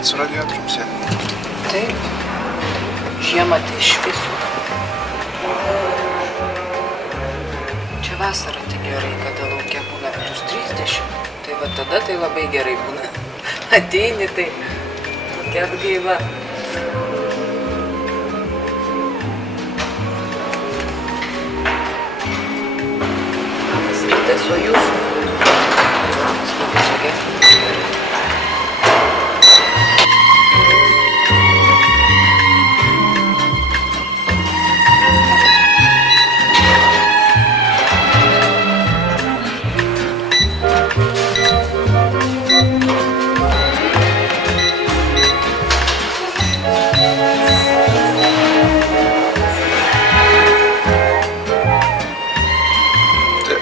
kad su radiatorium sėdi? Taip. Žiemą tai iš viso. Čia vasara tai gerai, kada laukia būna +30. Tai va tada tai labai gerai būna. Ateini tai tokia atgaiva. Labas rytas, o jūs? Labas, viso gero.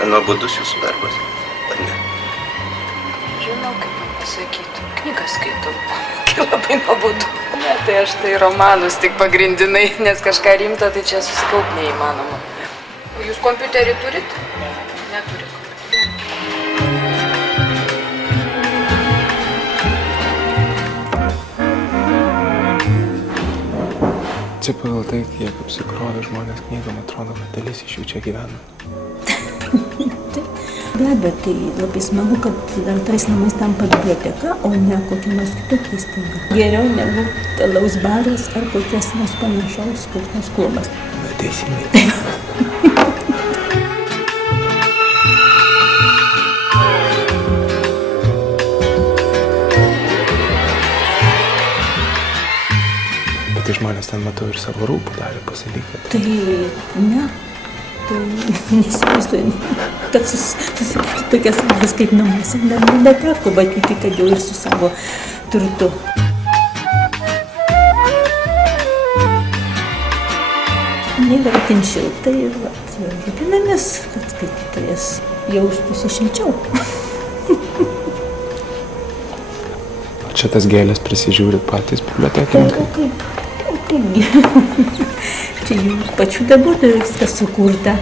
Nuobodus jūsų darbas, ar ne? Žinau, kaip man pasakyti. Knygas skaitau. Labai nuobodu. Ne, tai aš tai romanus tik pagrindinai, nes kažką rimto, tai čia susikaupt neįmanoma. O jūs kompiuterį turit? Ne. Neturit kompiuterį. Čia pagal tai, kiek apsikrovė žmonės knygom, atrodo, kad dalis iš jų čia gyvena. Be abejo, tai labai smagu, kad antrais namais tampa biblioteka, o ne kokia nors kitokia įstaiga. Geriau negu alaus baras ar kokias nors panašaus, koks nors klubas. Teisingai. Bet tai žmonės ten, matau, ir savo rūpų dalį pasilikę. Tai ne. Tai nesivaizduoju, kad susikurti tokias sąlygas kaip namuose, neteko matyti, kad jau ir su savo turtu. Nėra itin šilta ir rūpinamės, kad skaitytojas jaustųsi šilčiau. O čia tas gėlės prisižiūrit patys bibliotekininkai? Kaipgi. Čia jų pačių darbuotojų viskas sukurta.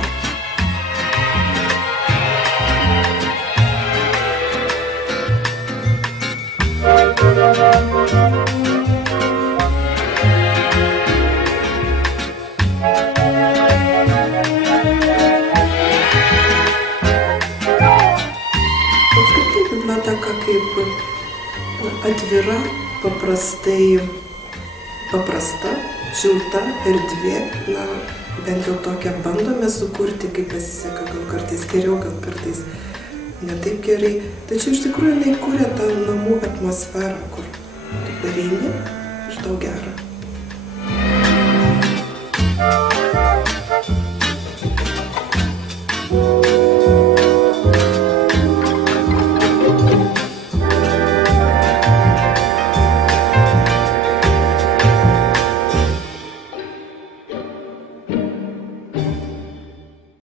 Apskritai biblioteka kaip atvira, paprasta, šilta erdvė, na, bent jau tokią bandome sukurti, kaip pasiseka, gal kartais geriau, gal kartais ne taip gerai. Tačiau iš tikrųjų jinai kuria tą namų atmosferą, kur tu pareini ir tau gera.